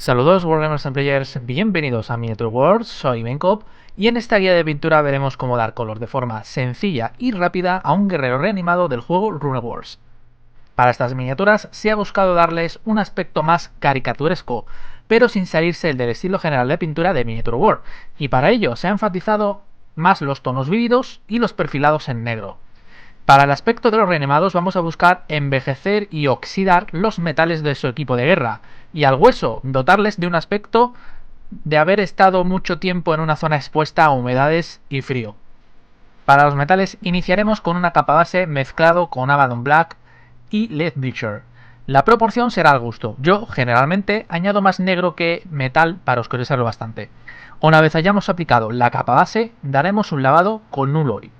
Saludos Wargamers and Players, bienvenidos a Miniature World, soy Benkop y en esta guía de pintura veremos cómo dar color de forma sencilla y rápida a un guerrero reanimado del juego Rune Wars. Para estas miniaturas se ha buscado darles un aspecto más caricaturesco, pero sin salirse del estilo general de pintura de Miniature World, y para ello se ha enfatizado más los tonos vívidos y los perfilados en negro. Para el aspecto de los reanimados vamos a buscar envejecer y oxidar los metales de su equipo de guerra, y al hueso dotarles de un aspecto de haber estado mucho tiempo en una zona expuesta a humedades y frío. Para los metales iniciaremos con una capa base mezclado con Abaddon Black y Lead Bleacher. La proporción será al gusto, yo generalmente añado más negro que metal para oscurecerlo bastante. Una vez hayamos aplicado la capa base, daremos un lavado con Null Oil.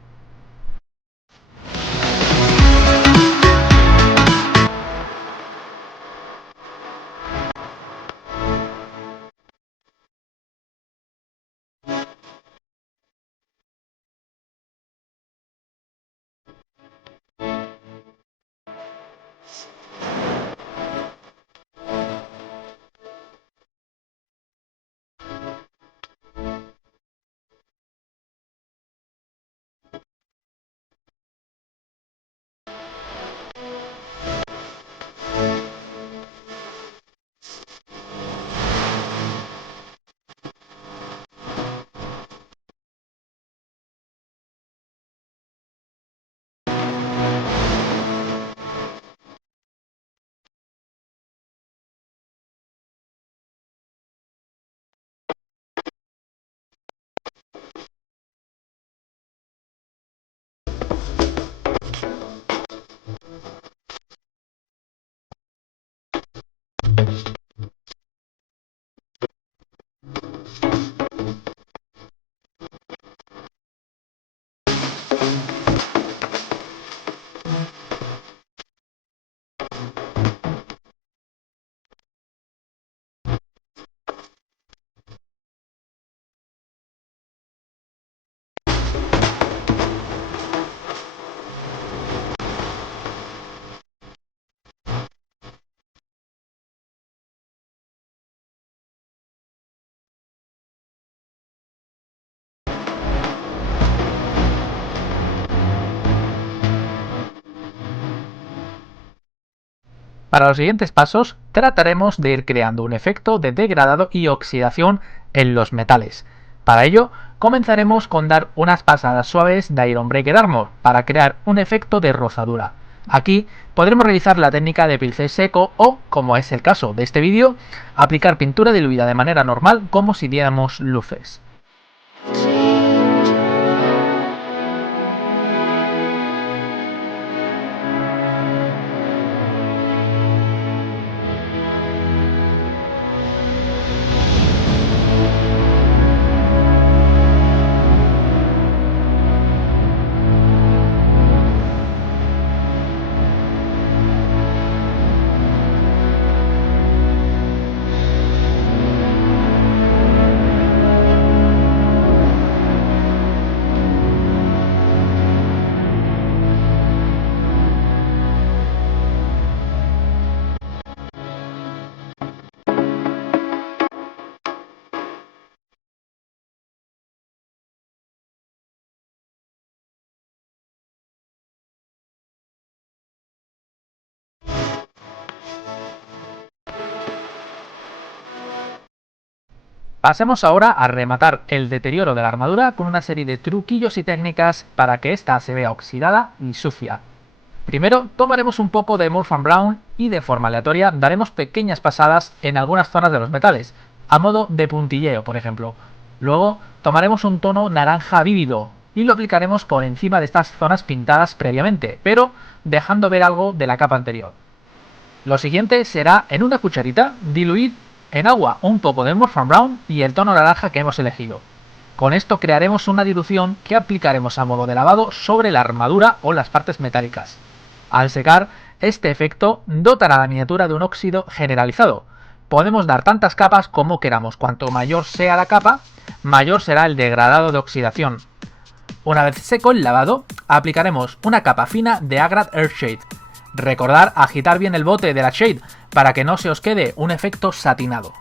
Para los siguientes pasos trataremos de ir creando un efecto de degradado y oxidación en los metales. Para ello comenzaremos con dar unas pasadas suaves de Iron Breaker Armor para crear un efecto de rozadura. Aquí podremos realizar la técnica de pincel seco o, como es el caso de este vídeo, aplicar pintura diluida de manera normal como si diéramos luces. Pasemos ahora a rematar el deterioro de la armadura con una serie de truquillos y técnicas para que ésta se vea oxidada y sucia. Primero tomaremos un poco de Murphy Brown y de forma aleatoria daremos pequeñas pasadas en algunas zonas de los metales, a modo de puntilleo por ejemplo. Luego tomaremos un tono naranja vívido y lo aplicaremos por encima de estas zonas pintadas previamente, pero dejando ver algo de la capa anterior. Lo siguiente será, en una cucharita, diluir en agua un poco de Murphy Brown y el tono naranja que hemos elegido. Con esto crearemos una dilución que aplicaremos a modo de lavado sobre la armadura o las partes metálicas. Al secar, este efecto dotará a la miniatura de un óxido generalizado. Podemos dar tantas capas como queramos, cuanto mayor sea la capa, mayor será el degradado de oxidación. Una vez seco el lavado, aplicaremos una capa fina de Agrad Earthshade. Recordad agitar bien el bote de la Shade para que no se os quede un efecto satinado.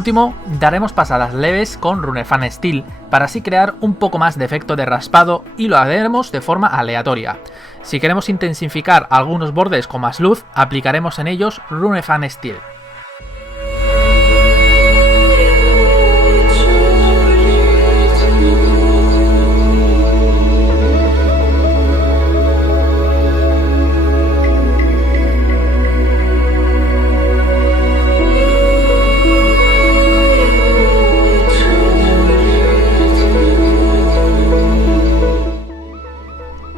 último, daremos pasadas leves con Runefan Steel para así crear un poco más de efecto de raspado y lo haremos de forma aleatoria. Si queremos intensificar algunos bordes con más luz, aplicaremos en ellos Runefan Steel.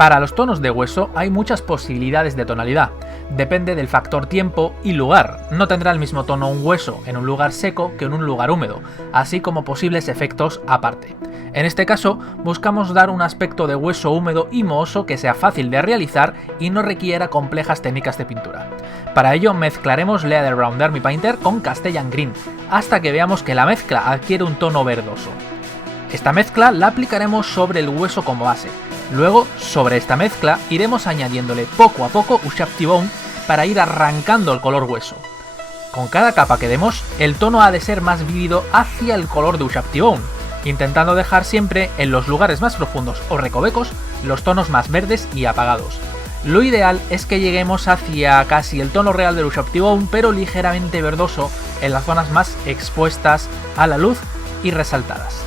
Para los tonos de hueso hay muchas posibilidades de tonalidad, depende del factor tiempo y lugar, no tendrá el mismo tono un hueso en un lugar seco que en un lugar húmedo, así como posibles efectos aparte. En este caso, buscamos dar un aspecto de hueso húmedo y mohoso que sea fácil de realizar y no requiera complejas técnicas de pintura. Para ello mezclaremos Leather Brown Dermy Painter con Castellan Green, hasta que veamos que la mezcla adquiere un tono verdoso. Esta mezcla la aplicaremos sobre el hueso como base. Luego, sobre esta mezcla, iremos añadiéndole poco a poco Ushabti Bone para ir arrancando el color hueso. Con cada capa que demos, el tono ha de ser más vívido hacia el color de Ushabti Bone, intentando dejar siempre en los lugares más profundos o recovecos los tonos más verdes y apagados. Lo ideal es que lleguemos hacia casi el tono real del Ushabti Bone, pero ligeramente verdoso en las zonas más expuestas a la luz y resaltadas.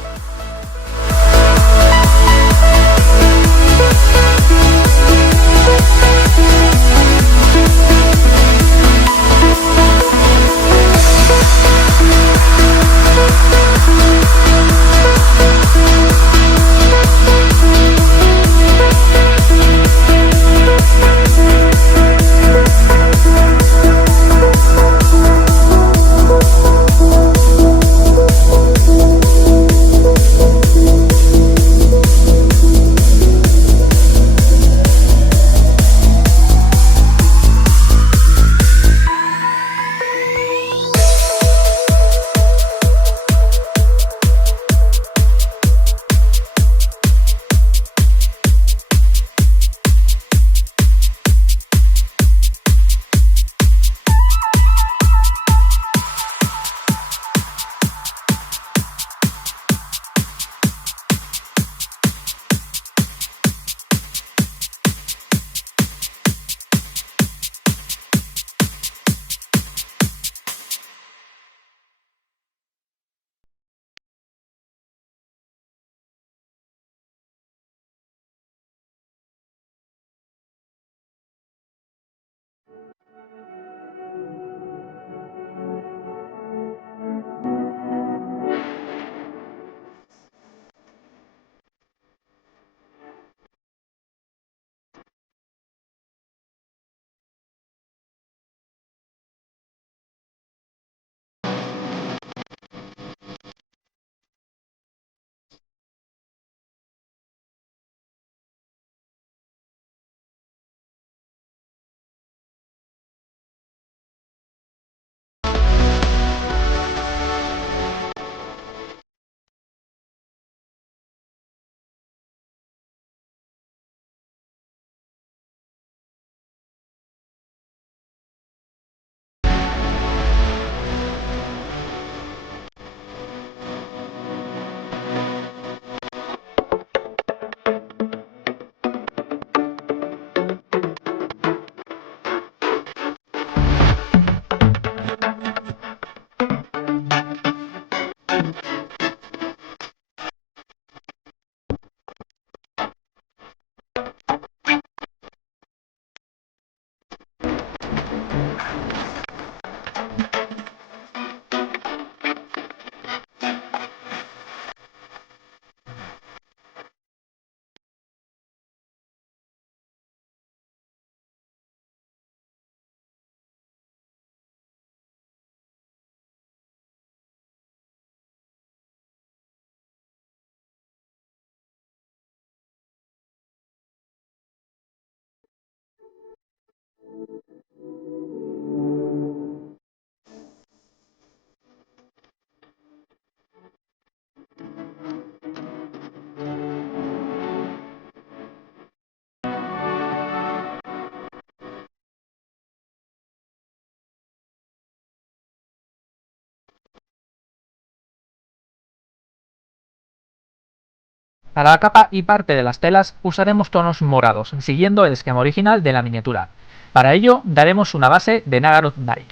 Para la capa y parte de las telas usaremos tonos morados, siguiendo el esquema original de la miniatura. Para ello daremos una base de Nagaroth Night.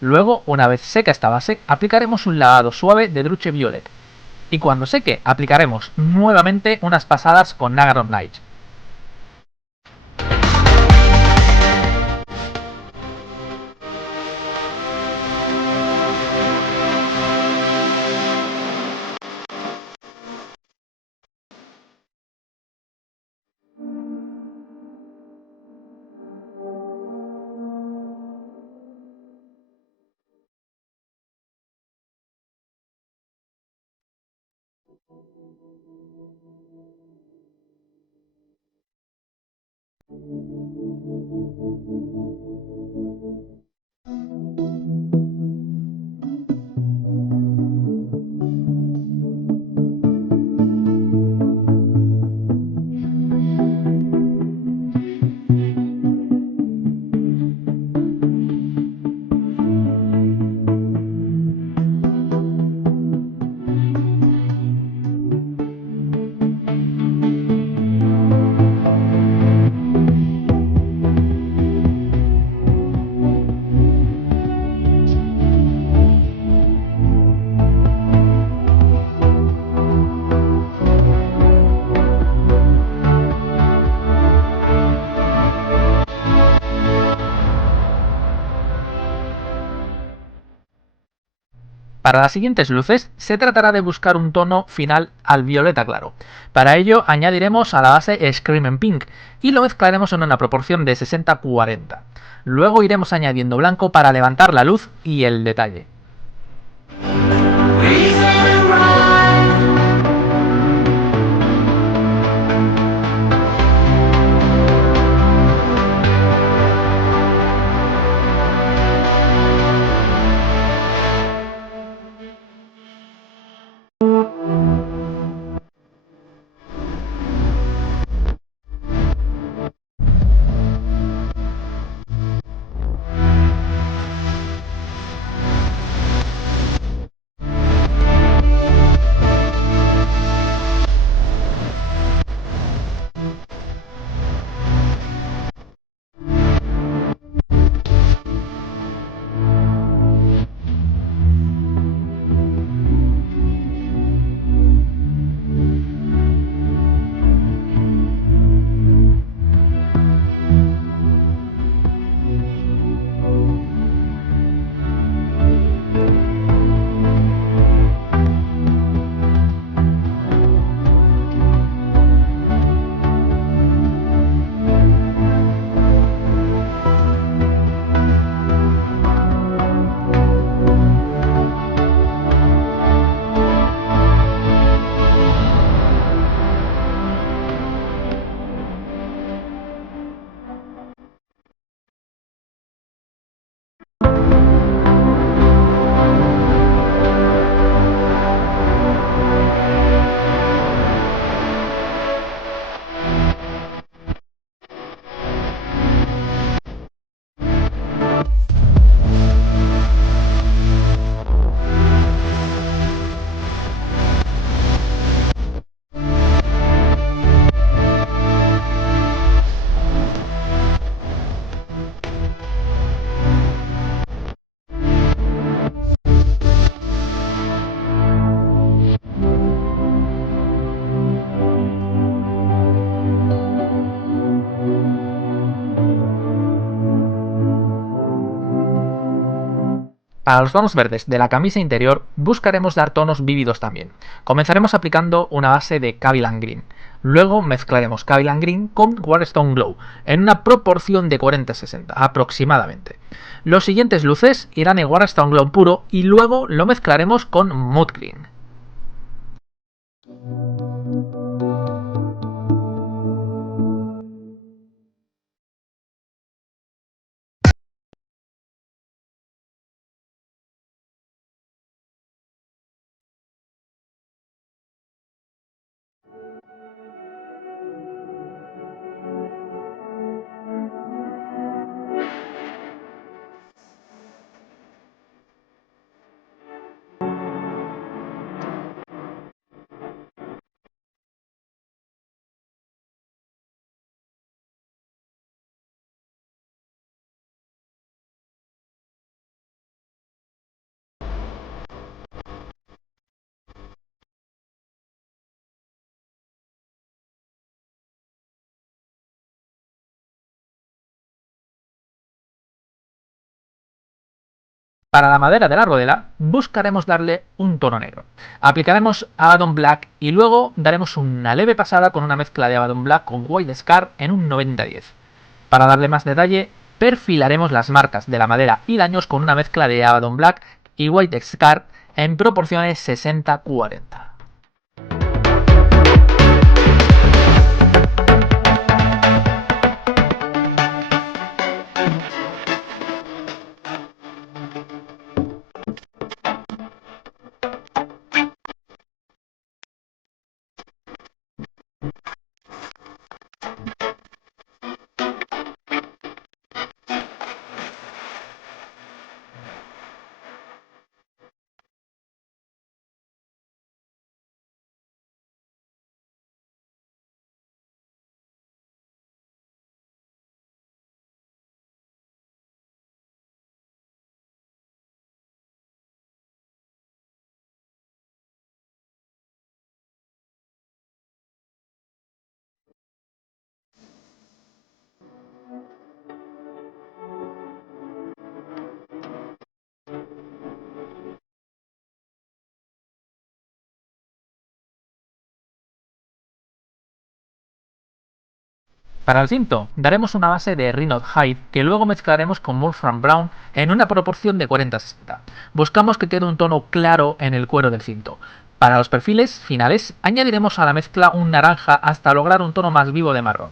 Luego, una vez seca esta base, aplicaremos un lavado suave de Druche Violet. Y cuando seque, aplicaremos nuevamente unas pasadas con Nagaroth Night. Para las siguientes luces se tratará de buscar un tono final al violeta claro. Para ello añadiremos a la base Screaming Pink y lo mezclaremos en una proporción de 60-40. Luego iremos añadiendo blanco para levantar la luz y el detalle. Para los tonos verdes de la camisa interior buscaremos dar tonos vívidos también. Comenzaremos aplicando una base de Cavilan Green. Luego mezclaremos Cavilan Green con Waterstone Glow en una proporción de 40-60 aproximadamente. Los siguientes luces irán en Waterstone Glow puro y luego lo mezclaremos con Mood Green. Para la madera de la rodela buscaremos darle un tono negro. Aplicaremos Abaddon Black y luego daremos una leve pasada con una mezcla de Abaddon Black con White Scar en un 90-10. Para darle más detalle, perfilaremos las marcas de la madera y daños con una mezcla de Abaddon Black y White Scar en proporciones 60-40. Para el cinto, daremos una base de Rhinold Hide que luego mezclaremos con Wolfram Brown en una proporción de 40-60. Buscamos que quede un tono claro en el cuero del cinto. Para los perfiles finales, añadiremos a la mezcla un naranja hasta lograr un tono más vivo de marrón.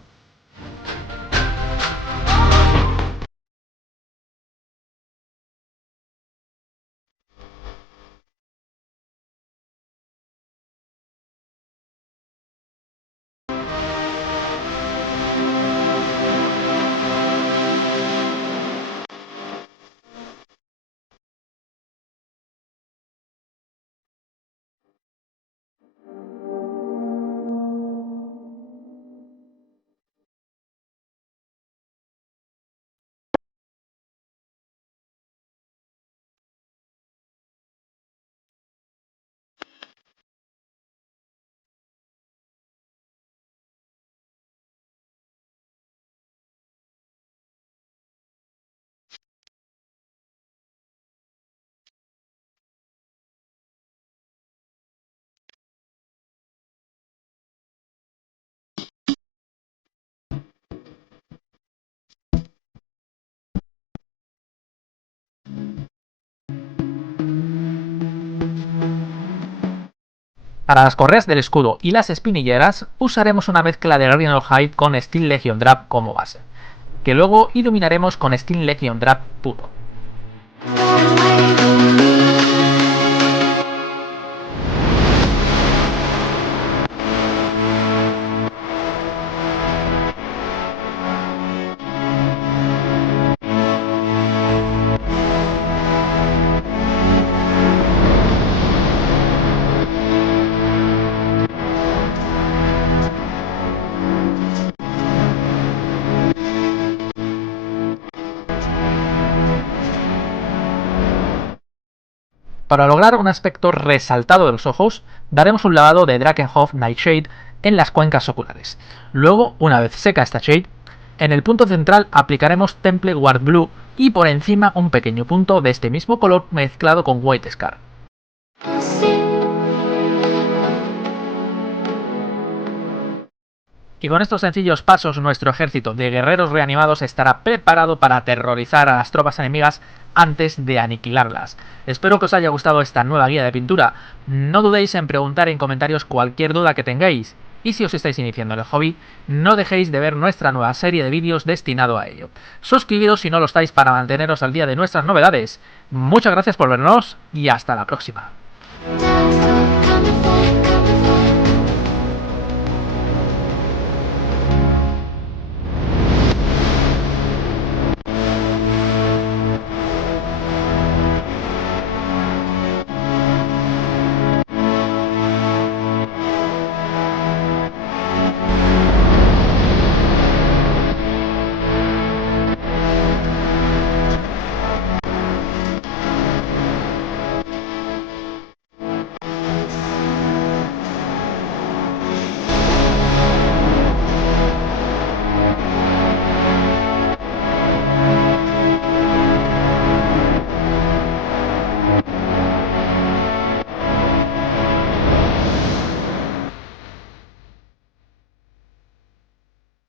Para las correas del escudo y las espinilleras usaremos una mezcla de Rhinold Hide con Steel Legion Drap como base, que luego iluminaremos con Steel Legion Drap puro. Para lograr un aspecto resaltado de los ojos, daremos un lavado de Drakenhof Nightshade en las cuencas oculares. Luego, una vez seca esta shade, en el punto central aplicaremos Temple Guard Blue y por encima un pequeño punto de este mismo color mezclado con White Scar. Y con estos sencillos pasos nuestro ejército de guerreros reanimados estará preparado para aterrorizar a las tropas enemigas antes de aniquilarlas. Espero que os haya gustado esta nueva guía de pintura. No dudéis en preguntar en comentarios cualquier duda que tengáis. Y si os estáis iniciando en el hobby, no dejéis de ver nuestra nueva serie de vídeos destinado a ello. Suscribiros si no lo estáis para manteneros al día de nuestras novedades. Muchas gracias por vernos y hasta la próxima.